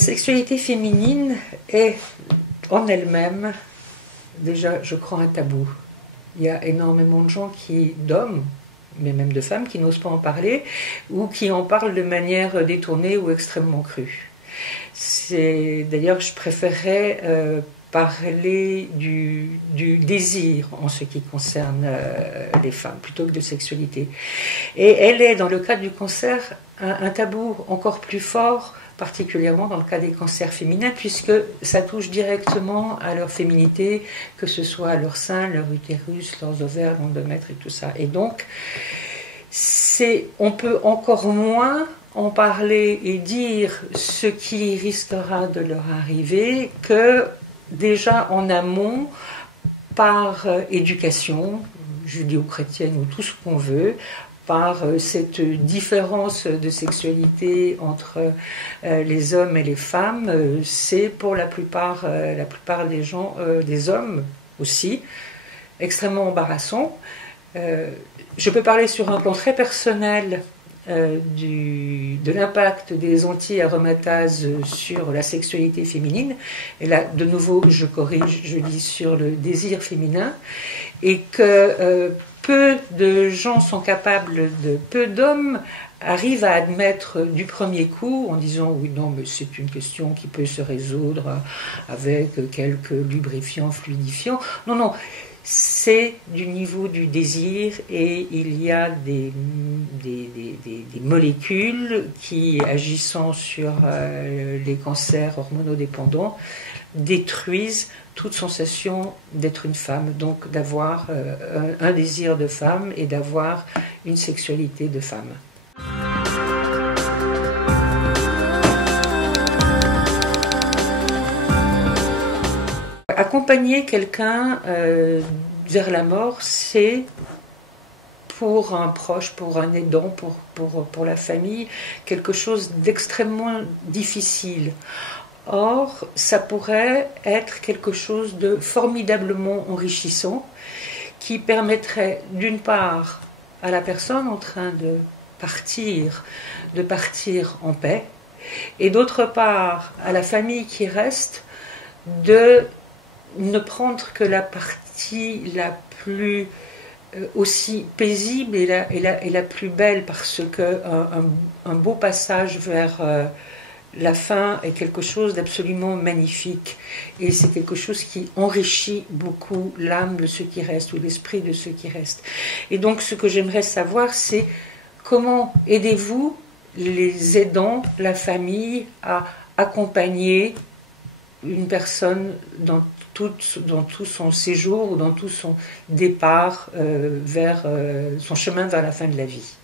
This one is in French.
sexualité féminine est en elle-même déjà, je crois, un tabou. Il y a énormément de gens d'hommes, mais même de femmes, qui n'osent pas en parler ou qui en parlent de manière détournée ou extrêmement crue. D'ailleurs, je préférerais parler du désir en ce qui concerne les femmes, plutôt que de sexualité. Et elle est, dans le cas du cancer, un tabou encore plus fort, particulièrement dans le cas des cancers féminins, puisque ça touche directement à leur féminité, que ce soit leur sein, leur utérus, leurs ovaires, l'endomètre et tout ça. Et donc, on peut encore moins en parler et dire ce qui risquera de leur arriver que déjà en amont, par éducation judéo-chrétienne ou tout ce qu'on veut, par cette différence de sexualité entre les hommes et les femmes, c'est pour la plupart des gens, des hommes aussi, extrêmement embarrassant. Je peux parler sur un plan très personnel de l'impact des anti-aromatases sur la sexualité féminine. Et là, de nouveau, je corrige, je dis sur le désir féminin, et que peu de gens sont capables peu d'hommes arrivent à admettre du premier coup en disant oui, non, mais c'est une question qui peut se résoudre avec quelques lubrifiants, fluidifiants. Non, non, c'est du niveau du désir, et il y a des molécules qui, agissant sur les cancers hormonodépendants, détruisent toute sensation d'être une femme, donc d'avoir un désir de femme et d'avoir une sexualité de femme. Accompagner quelqu'un vers la mort, c'est pour un proche, pour un aidant, pour la famille, quelque chose d'extrêmement difficile. Or, ça pourrait être quelque chose de formidablement enrichissant qui permettrait d'une part à la personne en train de partir en paix, et d'autre part à la famille qui reste de ne prendre que la partie la plus aussi paisible et la plus belle, parce qu'un beau passage vers la fin est quelque chose d'absolument magnifique, et c'est quelque chose qui enrichit beaucoup l'âme de ceux qui restent, ou l'esprit de ceux qui restent. Et donc ce que j'aimerais savoir, c'est comment aidez-vous les aidants, la famille, à accompagner une personne dans tout son séjour ou dans tout son départ vers son chemin vers la fin de la vie.